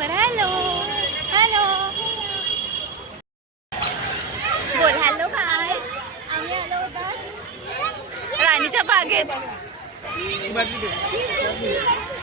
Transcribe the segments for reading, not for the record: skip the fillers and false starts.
Hello hello बोल hello hi. आम्ही आलो होतो राणीच्या बागेत.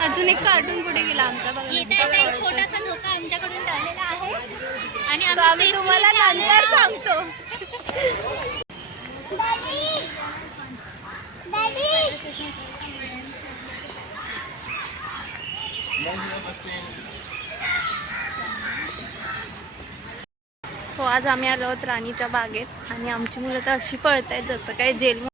अजून एक कार्टून कुठे गेला आमचा बघा. एक छोटासा धोका आमच्याकडून झालेला आहे आणि आम्ही तुम्हाला नंतर सांगतो. सो आज आम्ही आलो आहोत राणीच्या बागेत आणि आमची मुलं तर अशी पळत आहेत जसं काय जेल.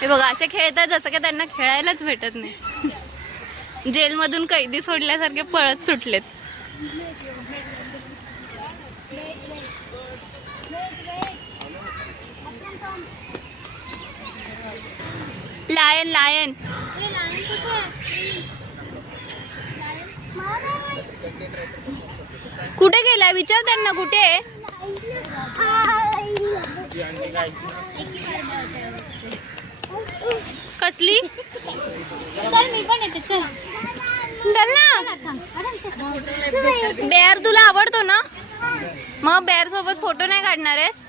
हे बघा असे खेळतात जसं काय त्यांना खेळायलाच भेटत नाही. जेलमधून कैदी सोडल्यासारखे पळत सुटलेत. लायन लायन कुठे गेलाय विचार त्यांना. कुठे कसली चल मी पण येते. चल चल ना. बेअर तुला आवडतो ना मग बेअर सोबत फोटो नाही काढणार आहेस.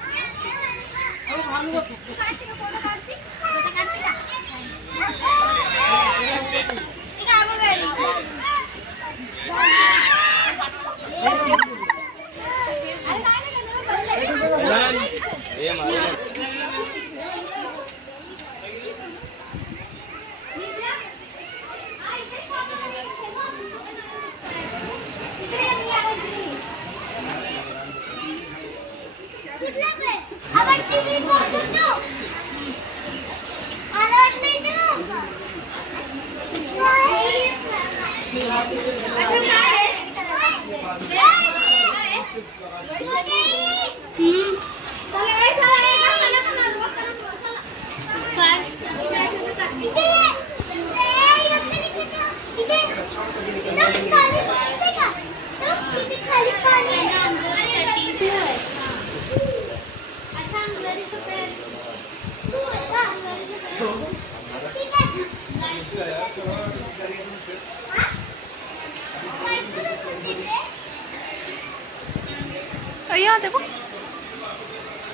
अय्या ते बघ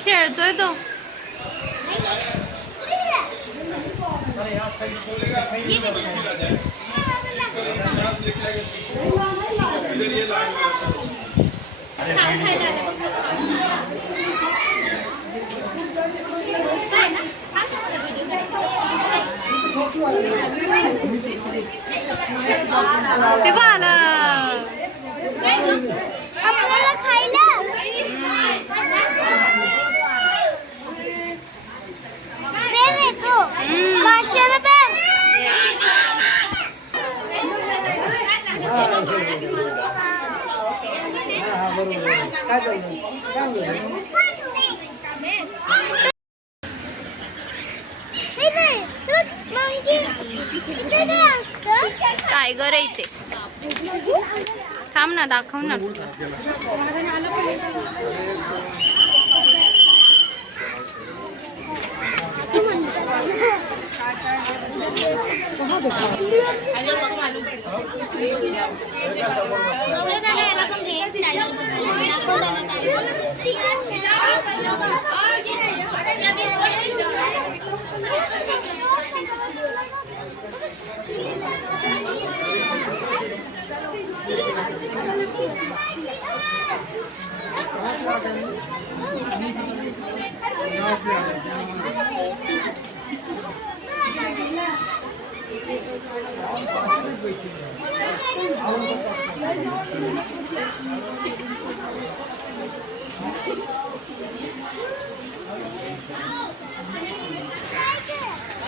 खेळतोय तो. ते बाला आपल्याला खायला पेन येतो. 500 रुपये. टायगर आहे इथे. थांब ना दाखव ना.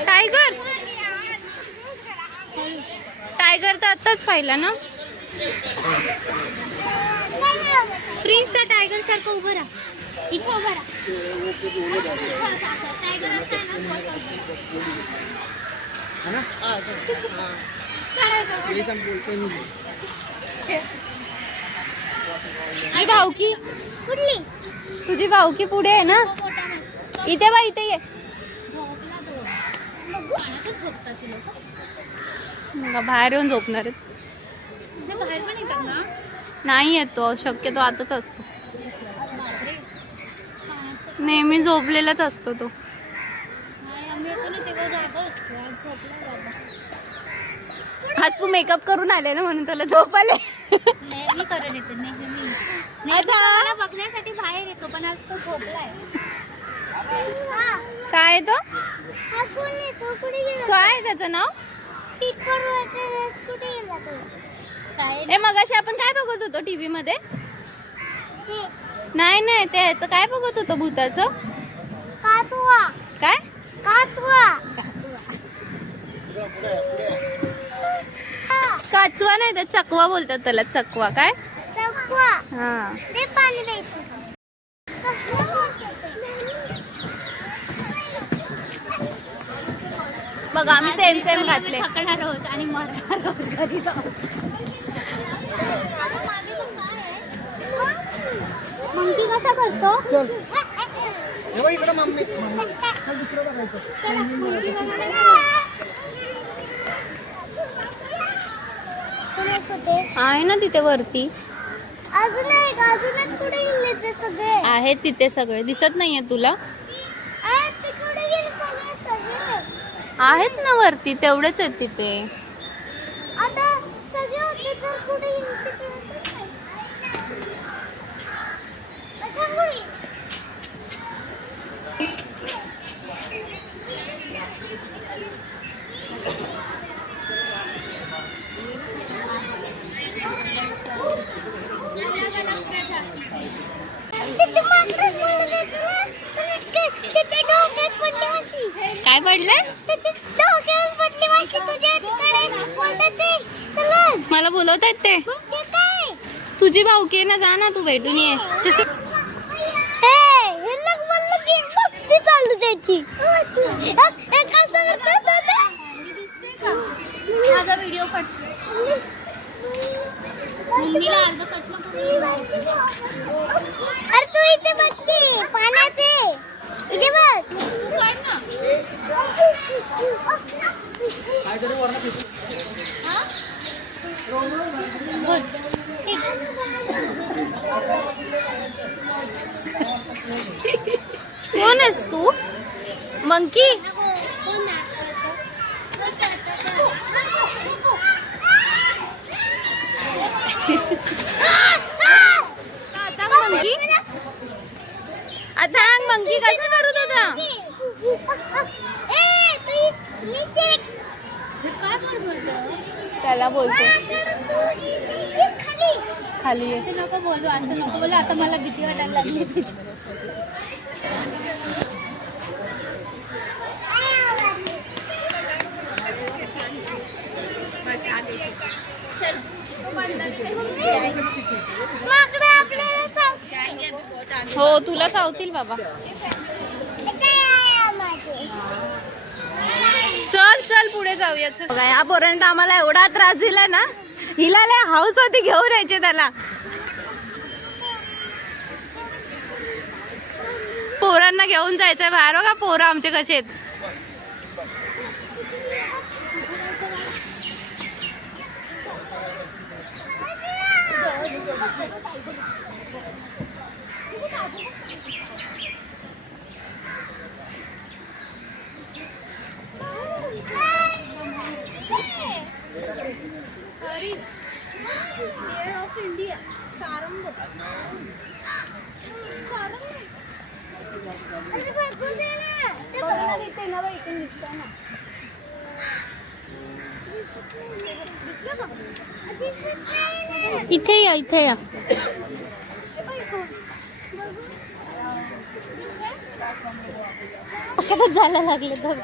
टायगर टायगर तर आत्ताच पाहिला ना. प्रिन्स तर टायगर सारखं उभं राहा. इथं उभं राहा. टायगर आई भावकी कुठली. तुझी भावकी पुढे आहे ना. इथे बा इथे ये. बाहेर येऊन झोपणार आहेत. बाहेर पण येतात ना. नाही येतो, शक्यतो आताच असतो. नेहमी झोपलेलाच असतो तो. आज तू मेकअप करून आले ना म्हणून तुला झोप आले. नेहमी करून येतो, नेहमी मला बघण्यासाठी बाहेर येतो, पण आज तो झोपलाय. काय तो काय त्याचं नाव? ए मगाशी आपण काय बघत होतो टीव्ही मध्ये? नाही नाही, ते ह्याचं काय बघत होतो भूताचं? काचवा. काय? काचवा. काचवा नाही, तर चकवा बोलतात त्याला. चकवा काय? चकवा. हा. ते पाणी प्यायचं. बघ आम्ही सेम सेम घातले. थकणार आहोत आणि मरणार आहोत घरी जाऊन. मंकी कसा करतो? आहे ना तिथे वरती. अजूनच कुठे गेले ते सगळे? आहेत तिथे सगळे. दिसत नाहीये तुला? तिकडे गेले सगळे. आहेत ना वरती, तेवढेच आहेत तिथे. आता सगळे होते तर कुठे गेले तिकडे? काय पडलंय? मला बोलवतायत ते. तुझी भाऊकी आहे ना, जा ना तू भेटून ये. चालू त्याची माझा व्हिडिओ कट. मम्मीला अर्ध कट नको. अरे तू इथे बघते पाण्यात आहे. इथे बघ. कोण आहेस तू? मंकी? मंकी आता मंकी कसं करत होता? त्याला बोलतो खाली ये. नको बोलू, असं नको बोलू. आता मला भीती वाटायला लागली तुझी. हो तुला चावतील बाबा. चल चल पुढे जाऊया. बघा या पोरांना आम्हाला एवढा त्रास दिला ना, हिला लय हाऊस होती घेऊन यायचे त्याला. पोरांना घेऊन जायचंय बाहेर. बघा पोरं आमचे कसे आहेत. इथे या, इथे या. जायला लागले बघ.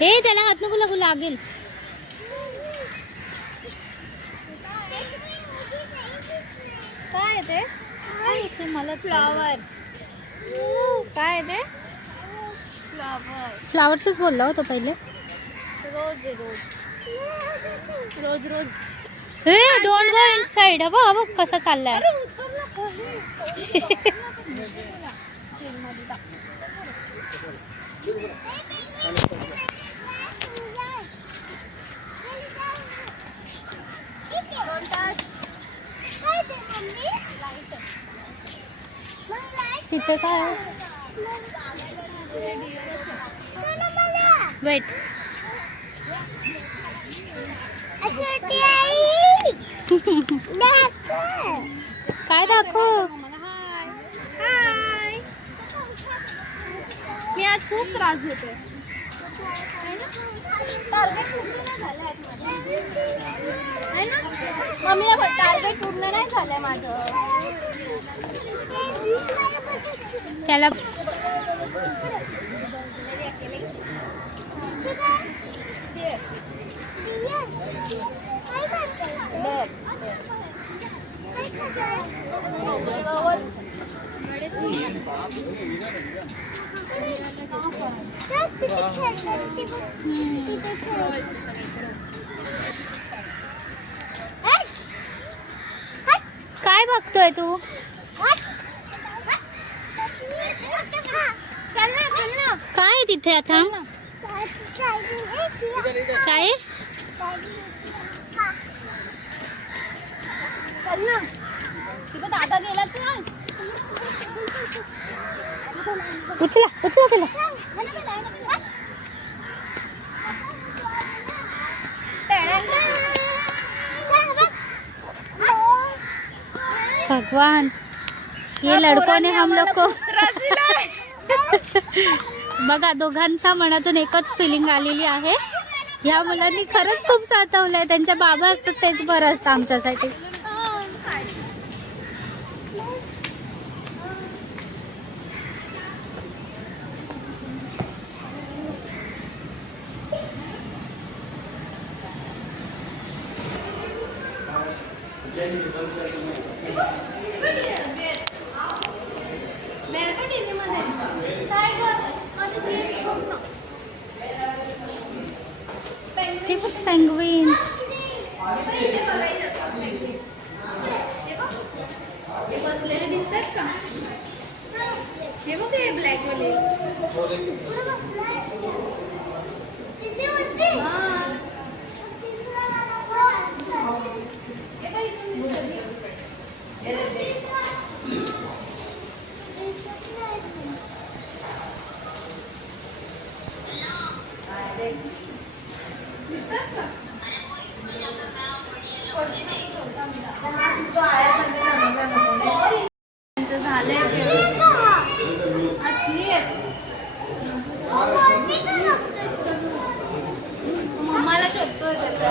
हे त्याला हात नको लागू, लागेल. काय ते? ते मला फ्लॉवर. काय ते? फ्लॉवर. फ्लावर्सच बोलला होता पहिले. रोज आहे रोज. रोज रोज. हे डोंट गो इनसाइड. हा बघ कसा चाललाय. ते काय वेट काय दाखव. हाय मी आज खूप त्रास देते. टार्गेट पूर्ण नाही झालं आहे ना मम्मी. टार्गेट पूर्ण नाही झालंय माझं. त्याला काय बघतोय तू. चल ना काय आहे तिथे आता. काय चल ना तिथे दादा गेला. चल उचला त्याला. भगवान ये लडकोने हम लोग को. बघा दोघांच्या मनातून एकच फिलिंग आलेली आहे. ह्या मुलांनी खरंच खूप सातवलंय. त्यांच्या बाबा असतात तेच बरं असतं आमच्यासाठी. पेंग्विन बसलेले दिसतात का. हे बघ हे ब्लॅक वाले. मम्माला शोधतोय त्याचा.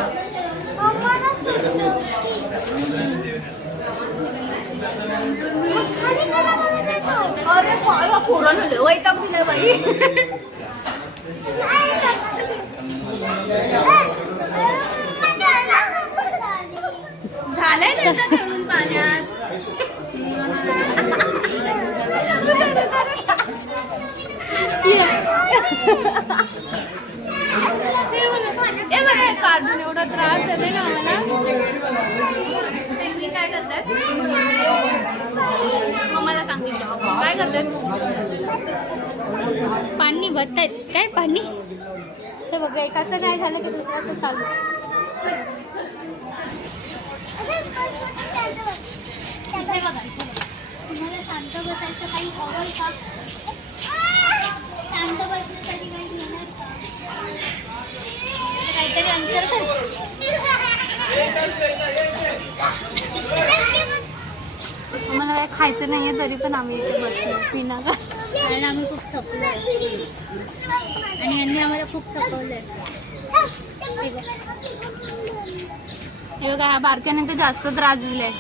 अरे काय पोरण आलं वैताग दिलं बाई. झालंय त्याचं खेळून पाण्यात. हे बघा कार्टून एवढा त्रास देते ना आम्हाला. पेंग्विन काय करतात मम्माला सांगते काय करतात. पाणी बघतायत काय पाणी. हे बघा एकाचं काय झालं की दुसऱ्याचं चालू. हे बघा तुम्हाला शांत बसायचं काही हवंय का. शांत बसण्यासाठी काही घेणार का. काहीतरी आन्सर मला काय खायचं नाहीये तरी पण आम्ही इथे बसलो पिना का. कारण आम्ही खूप थकलो आणि यांनी आम्हाला खूप थकवलंय. हे बघा ह्या बारक्याने तर जास्त त्रास दिलाय.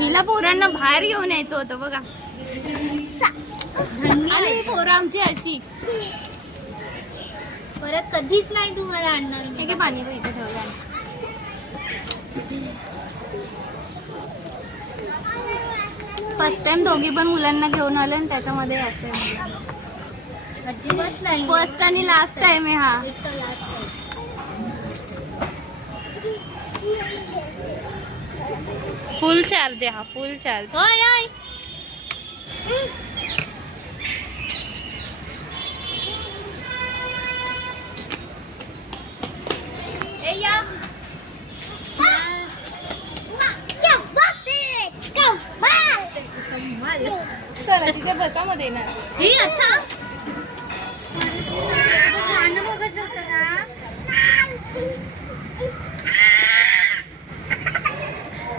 हिला पोरांना बाहेर घेऊन यायचं होतं बघा. आणि पोरं आमची अशी परत कधीच नाही तुम्हाला आणणार. हे काय पाणी इथे ठेवलं. फर्स्ट टाइम दोघी पण मुलांना घेऊन आले आणि त्याच्यामध्ये असं अजिबात नाही. फर्स्ट आणि लास्ट टाइम आहे हा. फुल चार्ज आहे हा. फुल चार्ज. होय या चला तिथे बसा मध्ये येणार. हे आता गाणं बघत होतं ना.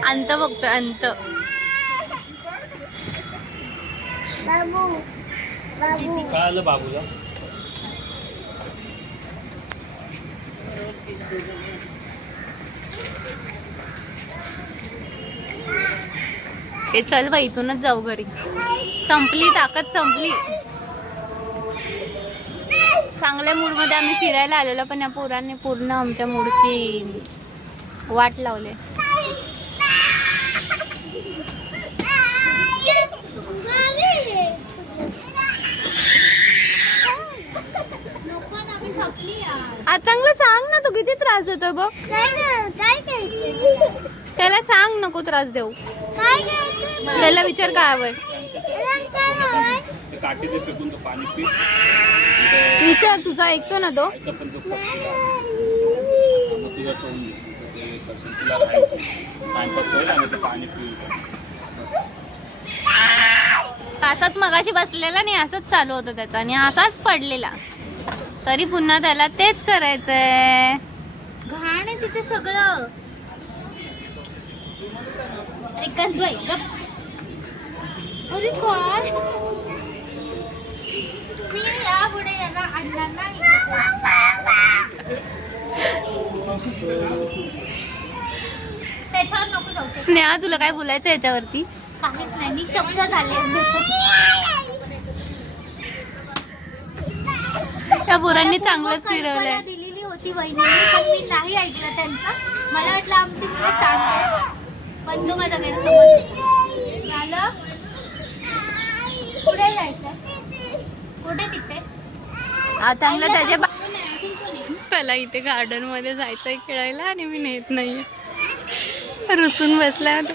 अंत बघतो अंत. बाबू बाबू काय आलं बाबूला? हे चल बाई इथूनच जाऊ घरी. संपली ताकद संपली. चांगल्या मूड मध्ये आम्ही फिरायला आलेलो पण या पोरांनी पूर्ण आमच्या मूडची वाट लावले. आतंगला सांग ना तू किती त्रास होतो बघ. काय करायचं त्याला सांग नको त्रास देऊ. काय करायचं त्याला विचार काय हवंय ते काठी ते फेकून तो पाणी पी. विचार तुझा ऐकतो ना तो. त्याचा पण तो मग तुझा तोंड तुला टाइमपास होईल आणि ते पाणी पी. असाच मगाशी बसलेला नाही असंच चालू होतं त्याचा आणि असाच पडलेला तरी पुन्हा त्याला तेच करायचंय. घाण आहे तिथे सगळं. अरे काय मी यापुढे याला आणणार नाही. त्याच्यावर नको जाऊ. स्नेहा तुला काय बोलायचं याच्यावरती? काहीच नाही मी शब्द झाले. त्या पोरांनी चांगलंच फिरवलंय. दिलेली होती वहिनीने पण मी नाही ऐकलं त्यांचं. मला वाटलं आमची मुलं शांत आहे पण तो माझा गैरसमज झालं. कुठे जायचं कुठे तिथे आतंगला त्याच्या कोण आहे? अजून कोण आहे? त्याला इथे गार्डन मध्ये जायचंय खेळायला आणि मी नेत नाहीये. रुसून बसलाय आता.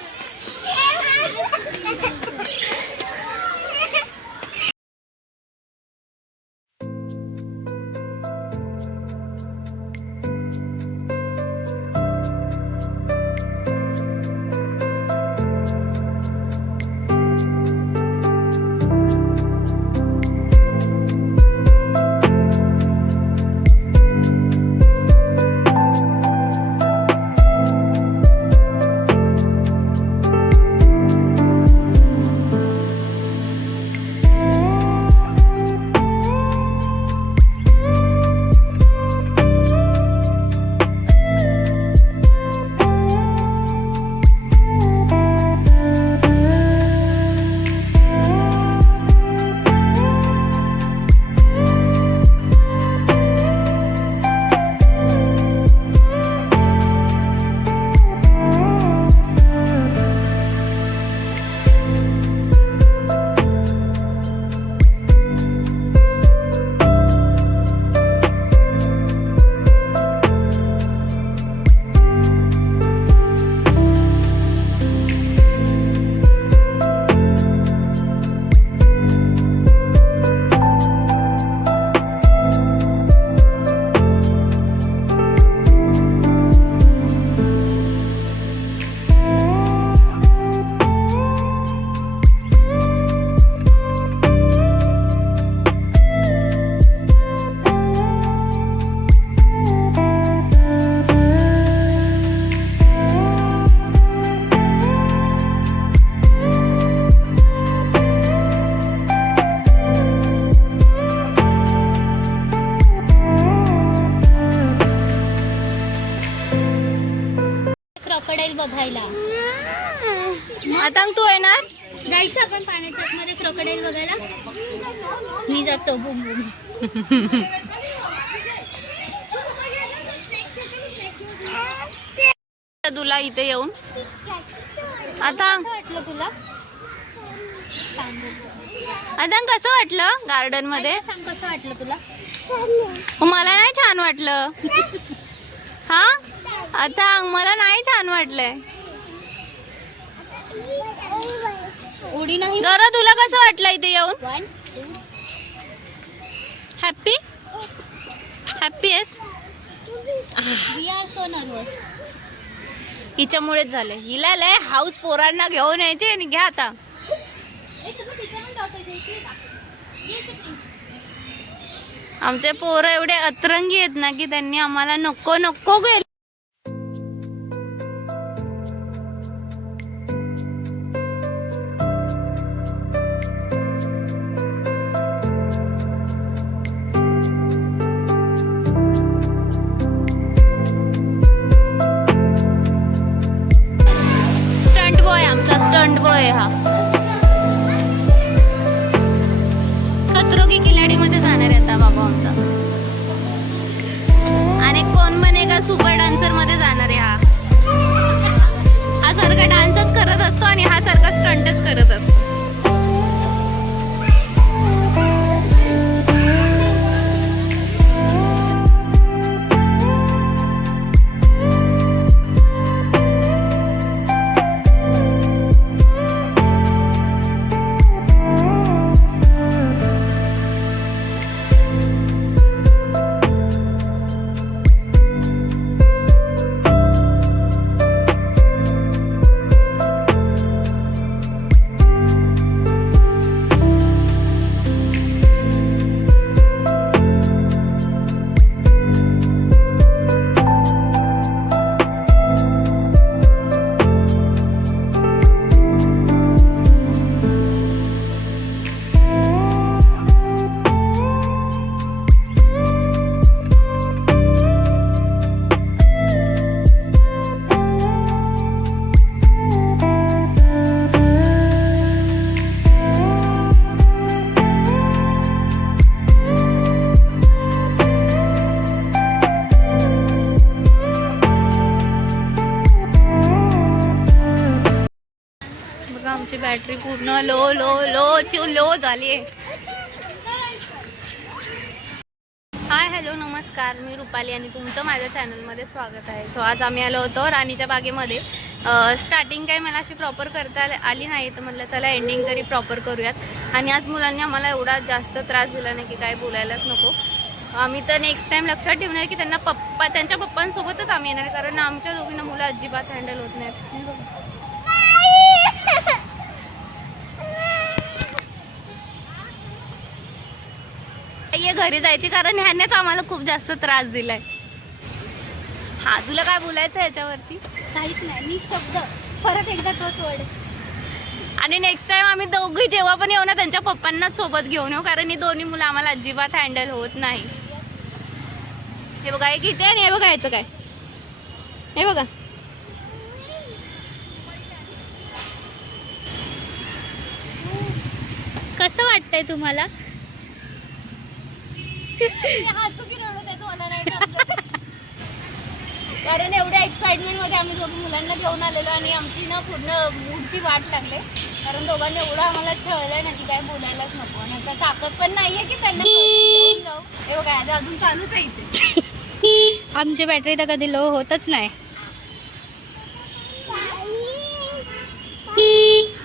क्रोकोडाईल बघायला आतंग तू येणार? जायचं आपण पाण्याच्या आतमध्ये क्रोकोडाईल बघायला. मी जातो. बुम बुम. तुला इथे येऊन आता कसं वाटलं तुला? सांग आतंग कसं वाटलं गार्डन मध्ये? मला सांग कसं वाटलं तुला? मला नाही छान वाटलं. हा आता मला नाही छान वाटलंय. उडी नाही. जरा तुला कसं वाटलं इथे येऊन? 1 2 हॅपी हॅपी आहेस? We are so nervous. हिच्यामुळेच झालंय. हिला लय हाऊस पोरांना घेऊन यायचे आणि घ्या आता. आमचे पोरं एवढे अतरंगी आहेत ना की त्यांनी आम्हाला नको नको केलं. स्टंट बॉय आमचा स्टंट बॉय हा. खतरो की खिलाडी मध्ये जाणार आहे आता बाबा आमचा. आणि कोण बनेगा सुपर डान्सर मध्ये जाणार आहे हा. हा सारखा डान्सच करत असतो आणि हा सारखा स्टंटच करत असतो. आमची बॅटरी पूर्ण लो झाली. हाय हॅलो नमस्कार, मी रुपाली आणि तुमचं माझ्या चॅनलमध्ये स्वागत आहे. सो आज आम्ही आलो होतो राणीच्या बागेमध्ये. स्टार्टिंग काही मला अशी प्रॉपर करता आली नाही, तर म्हटलं चला एंडिंग तरी प्रॉपर करूयात. आणि आज मुलांनी आम्हाला एवढा जास्त त्रास दिला नाही की काय बोलायलाच नको. आम्ही तर नेक्स्ट टाइम लक्षात ठेवणार की त्यांच्या पप्पांसोबतच आम्ही येणार, कारण आमच्या दोघींना मुलं अजिबात हँडल होत नाहीत. ये घरी जायची, कारण ह्यानेच आम्हाला खूप जास्त त्रास दिलाय. हा तुला काय बोलायचं याच्यावरती? काहीच नाही, मी शब्द परत एकदा तोच वर्ड. आणि नेक्स्ट टाइम आम्ही दोघी जेव्हा पण येऊ ना त्यांच्या पप्पांनाच सोबत घेऊन येऊ, कारण ही दोन्ही मुलं आम्हाला अजिबात हँडल होत नाही. हे बघा हे किती आणि हे बघा याचं काय, हे बघा. कसं वाटतंय तुम्हाला? कारण एवढ्या एक्साइटमेंट मध्ये आम्ही दोघी मुलांना घेऊन आलेलो आणि आमची ना पूर्ण मूडची वाट लागले, कारण दोघांनी एवढं आम्हाला ठेवलंय ना की काय बोलायलाच नको. आणि आता ताकद पण नाहीये की त्यांना घेऊन जाऊ. हे बघा आता अजून चालूच आहे इथे. आमची बॅटरी तर कधी लो होतच नाही.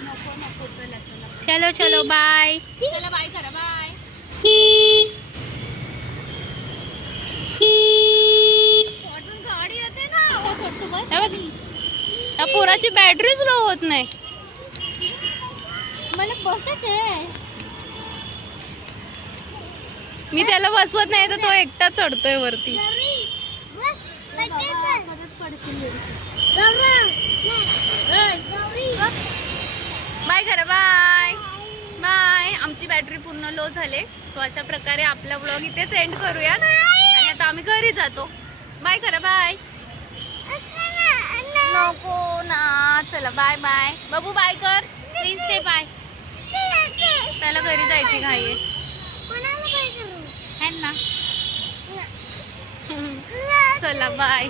नको नको चला चला चलो बाय. चला बाय करा बाय. गाडी येते ना, त्या पोराची बॅटरीच लो होत नाही. मला बसच आहे. मी त्याला बसवत नाही तर तो एकटा चढतोय वरती. बाय करा बाय बाय. आमची बॅटरी पूर्ण लो झाले. सो अशा प्रकारे आपला ब्लॉग इथेच एंड करूयात आणि आता आम्ही घरी जातो. बाय करा बाय. नको ना, चला बाय बाय. बाबू बाय कर. प्लीज से बाय. त्याला घरी जायची घाई आहे. है ना. चला बाय.